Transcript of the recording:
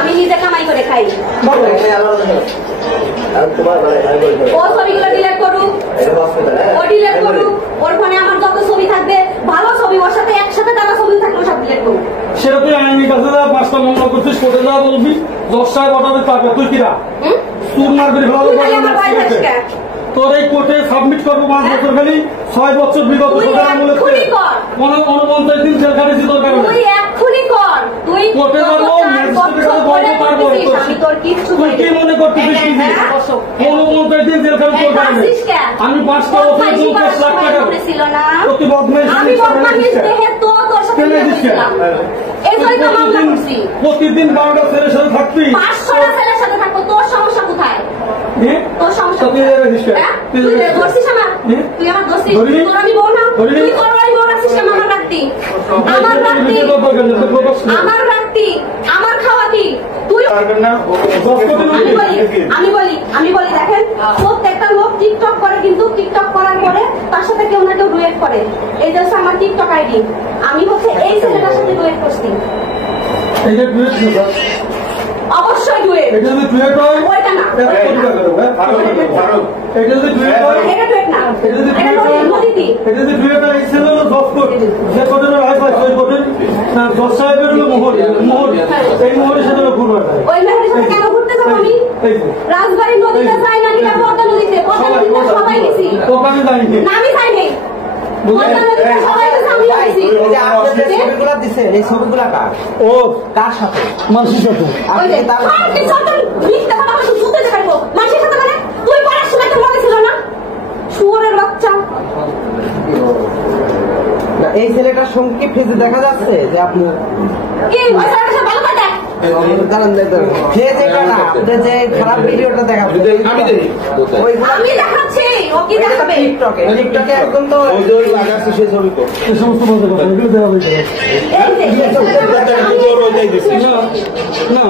আমি নিজে কামাই করে খাই। ও ছবিগুলো ডিলিট করুক, ও ডিলিট করুক, ওর ফোনে আমার যত ছবি থাকবে ভালো ছবি ওর সাথে একসাথে যারা ছবি থাকবে সব ডিলিট করুক। সেটা তুই আইনি কাছে যা 5টা মামলা করছিস, কোর্টে যা বলবি 10 টাকা কটাবে তাকে তুই কিরা সুর মারবি ভালো তোর এই কোর্টে সাবমিট করবো 5 বছর খালি 6 বছর বিগত সরকার আমলে 49 দিন জেল খাটিয়েছি তোর কারণে। তুই এক্ষুনি কর, তুই কোর্টে যাবো ম্যাজিস্ট্রেটের কাছে বলবো তারপরে আমি তোর কিচ্ছু তুই কি মনে করছিস? 49 দিন জেল খাটি তোর কারণে আমি 5টা বছর 50 লাখ টাকা প্রতি বদমাইশ আমি বদমাইশ দেহে তো তোর সাথে ছিলাম এজন্যই তো মামলা করছি। প্রতিদিন 12টা ছেলের সাথে থাকবি, 500টা ছেলের সাথে থাকবো, তোর সমস্যা কোথায়? তোর সমস্যা তুই ধরছিস আমার, তুই আমার ধরছিস, তোর আমি বউ না, তুই করবারই বউ রাখছিস কেন? আমার রাখতি, আমার রাখতি, আমার রাখতি, আমার খাওয়াতি তুই। আমি বলি দেখেন, প্রত্যেকটা লোক টিকটক করে, কিন্তু টিকটক করার পরে তার সাথে কেউ না কেউ ডুয়েট করে। এই যে আমার টিকটক আইডি, আমি হচ্ছে এই ছেলেটার সাথে ডুয়েট করছি। অবশ্যই ডুয়েট। এটা যদি ডুয়েট হয় ওইটা না, এটা যদি ডুয়েট হয় এটা ডুয়েট না, এটা নদীতে। এটা যদি ডুয়েট হয় এই ছেলে হলো 10 কোটি, যে কোটির রায় পায় 6 কোটি না 10 সাহেবের হলো মোহর, এই মোহরের সাথে ঘুরবে। ওই মেহের সাথে কেন ঘুরতে যাব আমি? রাজবাড়ির নদীতে যাই নাকি না পদ্মা নদীতে? পদ্মা নদীতে সবাই গেছি, ওখানে যাইনি না আমি যাই নাই। পদ্মা নদীতে সবাই গেছে, আমি গেছি। ছবিগুলো দিছে, এই ছবিগুলো কার? ও কার সাথে? মানুষের সাথে। ওই যে কি সব মিথ্যা কথা বলে জুতে দেখাইবো মানুষের সাথে। মানে তুই পড়াশোনা তো মনে ছিল না, শুয়োরের বাচ্চা। এই ছেলেটার সঙ্গে কি ফেসে দেখা যাচ্ছে যে আপনি কি ভাষা ভালো করে দেখ? যে খারাপ ভিডিওটা দেখাবো আমি দেখাচ্ছি, ও কি দেখাবে? টিকটকে একদম তো সেই ছবি তো এই সমস্ত বলতে কথা এগুলো দেওয়া হয়েছে না না